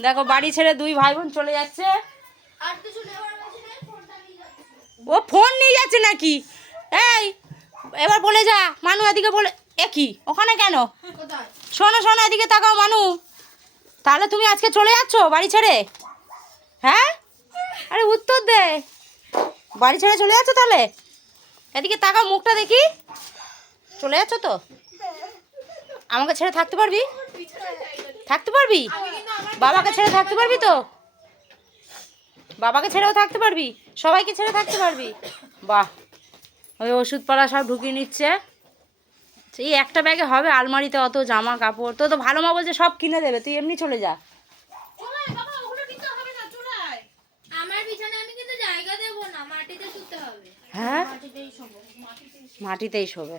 দেখো বাড়ি ছেড়ে দুই ভাই বোন চলে যাচ্ছে। ও ফোন নিয়ে যাচ্ছে নাকি? এই এবার বলে যা। মানু এদিকে বলে এ কি? ওখানে কেন? শোনো শোনো এদিকে তাকাও মানু। তাহলে তুমি আজকে চলে যাচ্ছ বাড়ি ছেড়ে? হ্যাঁ? আরে উত্তর দে। বাড়ি ছেড়ে চলে যাচ্ছ তাহলে? এদিকে তাকাও মুখটা দেখি। চলে যাচ্ছ তো? আমাকে ছেড়ে থাকতে পারবি? থাকতে পারবি? বাবাকে ছেড়ে থাকতে পারবি তো? বাবাকে ছেড়েও থাকতে পারবি? সবাইকে ছেড়ে থাকতে পারবি? বাহ। ওই ওষুধপালা সব ঢুকিয়ে নিচ্ছে। এই একটা ব্যাগে হবে আলমারিতে অত জামা কাপড় তো তো ভালো মা বলছে সব কিনে দেবে তুই এমনি চলে যা। চলাই বাবা ওগুলো নিতে হবে না চলাই আমার বিছানায় আমি কিন্তু জায়গা দেব না মাটিতে শুতে হবে। হ্যাঁ? মাটিতেই শোবো মাটিতেই মাটিতেই শোবে।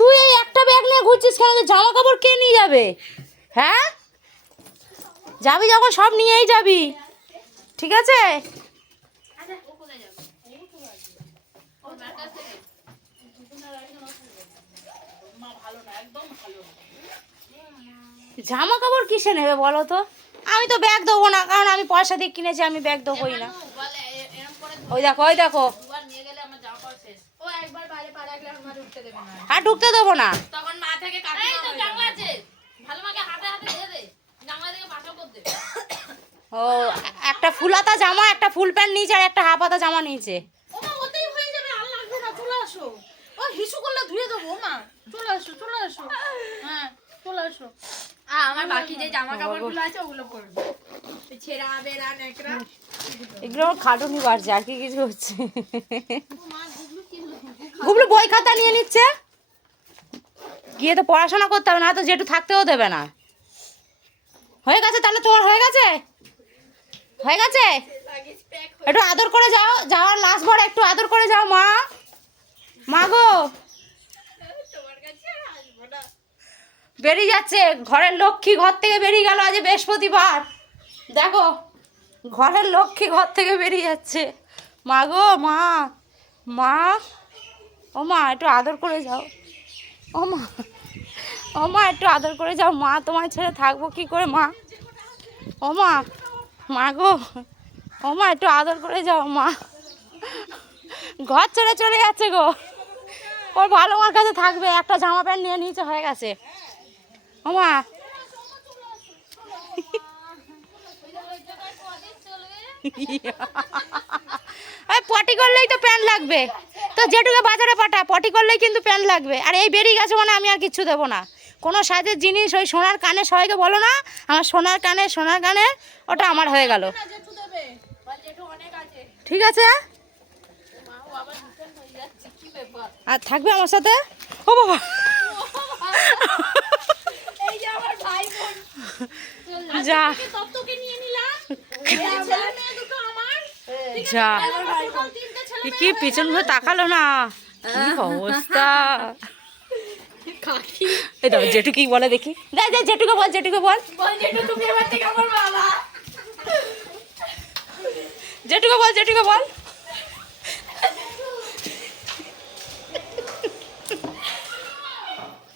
তুই এই একটা ব্যাগ নিয়ে ঘুরছিস কেন? জামা কাপড় কে নিয়ে যাবে? হ্যাঁ? যাবি যখন সব নিয়েই যাবি। ঠিক আছে? জামা কাপড় কিসে নেবে বলো তো? আমি তো ব্যাগ দেবো না কারণ আমি পয়সা দিয়ে কিনেছি আমি ব্যাগ দেবোই না। ওই দেখো ওই দেখো। আর ঢুকতে দেবো না। তখন মা থেকে হাতে হাতে ও একটা ফুলাতা জামা একটা ফুল প্যান্ট নিয়েছে আর একটা হাফ হাতা জামা নিয়েছে। ওতেই হয়ে আমার বাকি যে জামা কাপড়গুলো আছে ওগুলো পরবে। ছেঁড়া বেড়া নেকড়া এগুলো খাটুনি বাড়ছে আর কি কিছু হচ্ছে? গুবলু বই খাতা নিয়ে নিচ্ছে? গিয়ে তো পড়াশোনা করতে হবে না তো যেটু থাকতেও দেবে না। হয়ে গেছে তাহলে তোমার হয়ে গেছে? হয়ে গেছে? একটু আদর করে যাও, যাওয়ার লাস্ট বার একটু আদর করে যাও, মা। মা গো। বেরিয়ে যাচ্ছে, ঘরের লক্ষ্মী ঘর থেকে বেরিয়ে গেল আজ বৃহস্পতিবার। দেখো, ঘরের লক্ষ্মী ঘর থেকে বেরিয়ে যাচ্ছে। মা গো, মা মা। ও মা, একটু আদর করে যাও। ও মা ও মা, একটু আদর করে যাও মা, তোমার ছেড়ে থাকব কি করে মা? ও মা মা গো, ও মা, একটু আদর করে যাও মা। ঘর ছেড়ে চলে যাচ্ছে গো। ওর ভালো মার কাছে থাকবে, একটা জামা প্যান্ট নিয়ে নিচে হয়ে গেছে। ও মা। পটি করলেই তো প্যান্ট লাগবে। তো যেটুকু বাজারে পাঠা পটি করলেই কিন্তু প্যান্ট লাগবে। আর এই বেরিয়ে গেছে মানে আমি আর কিচ্ছু দেবো না। কোনো সাজের জিনিস ওই সোনার কানে সবাইকে বলো না আমার সোনার কানে সোনার কানে ওটা আমার হয়ে গেল। ঠিক আছে? আর থাকবে আমার সাথে? ও বাবা। যে। যা কি পিছন ঘুরে তাকালো না? কি অবস্থা? এই দাও জেঠু কি বলে দেখি। দেখ দেখ জেঠুকে বল জেঠুকে বল। জেঠুকে বল জেঠুকে বল।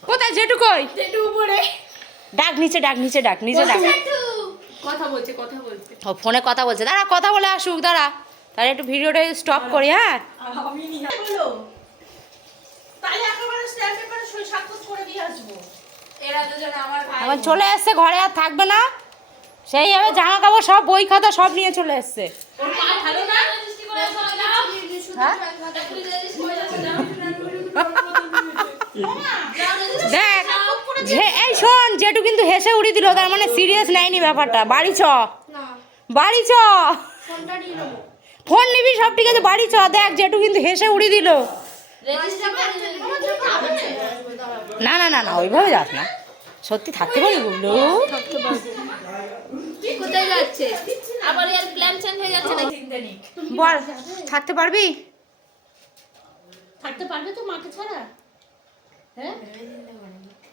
কোথায় জেঠু কই যেটু উপরে। ডাক নিচে ডাক নিচে ডাক নিচে ডাক। কথা বলছে কথা বলছে। ফোনে কথা বলছে। দাঁড়া কথা বলে আসুক দাঁড়া। তাহলে একটু ভিডিওটা স্টপ করি হ্যাঁ? আমার এখন চলে এসছে ঘরে আর থাকবে না। সেইভাবে জামা কাপড় সব বই খাতা সব নিয়ে চলে এসছে। হ্যাঁ দেখ এই শোন জেঠু কিন্তু হেসে দিল তার মানে সিরিয়াস নেয়নি ব্যাপারটা। বাড়ি চ। বাড়ি চ। ফোন নিবি সব ঠিক আছে বাড়ি চ দেখ জেঠু কিন্তু হেসে উড়ি দিল। না না না না ওইভাবে যাস না। সত্যি থাকতে পারি গুলো কোথায় যাচ্ছে আবার এর প্ল্যান চেঞ্জ হয়ে যাচ্ছে নাকি বল থাকতে পারবি? থাকতে পারবে তো মাকে ছাড়া? হ্যাঁ?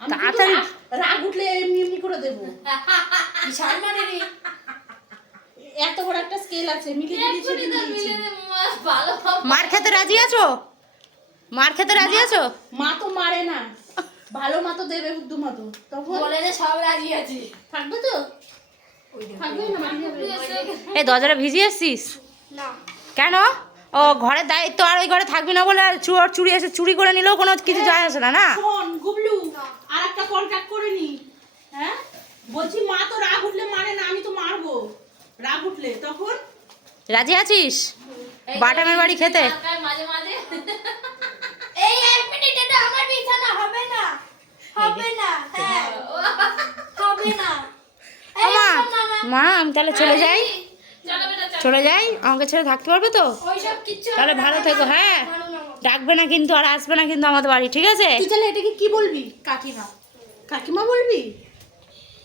আমি তাড়াতাড়ি- রাগ- উঠলে এমনি এমনি করে দেবো। বিশাল মানে এত বড় একটা স্কেল আছে মিলিয়ে দিয়েছি মার খেতে রাজি আছো? মার খেতে রাজি আছো? মা তো মারে না। ভালো মা তো দেবে বুদ্ধু মা তো। তখন? বলে যে সব রাজি আছি। থাকবে তো? এই দরজাটা ভিজিয়ে এসছিস? না। কেন? ও ঘরের দায়িত্ব আর ওই ঘরে থাকবি না বলে আর চুর চুরি এসে চুরি করে নিলেও কোনো কিছু যায় আসে না না? শোন গুবলু আর একটা কন্ট্যাক্ট করে নি। হ্যাঁ? বলছি মা তো রাগ উঠলে মারে না আমি তো মারবো রাগ উঠলে তখন? রাজি আছিস? বাটামের বাড়ি খেতে। মাঝে মাঝে। এই এক মিনিট এটা আমার বিছানা হবে না। হবে না হ্যাঁ। হবে না। মা মা আমি তাহলে চলে যাই। চলে যাই? আমাকে ছেড়ে থাকতে পারবে তো? তাহলে ভালো থেকো হ্যাঁ। ডাকবে না কিন্তু আর আসবে না কিন্তু আমাদের বাড়ি ঠিক আছে? তুই তাহলে এটাকে কি বলবি? কাকিমা। কাকিমা বলবি?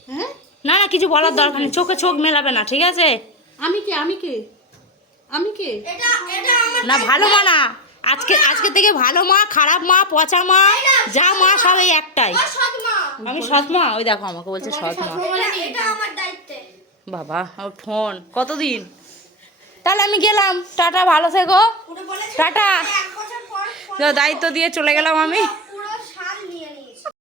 হ্যাঁ? না না কিছু বলার দরকার নেই। চোখে চোখ মেলাবে না ঠিক আছে? আমি কে? আমি কে? আমি কে? এটা এটা আমার না ভালো মা না। আজকে আজকে থেকে ভালো মা খারাপ মা পচা মা যা মা সব এই একটাই। আমি সৎ মা? ওই দেখো আমাকে বলছে সৎ মা। বাবা ফোন। কতদিন? তাহলে আমি গেলাম। টাটা ভালো থেকো। টাটা। দায়িত্ব দিয়ে চলে গেলাম আমি।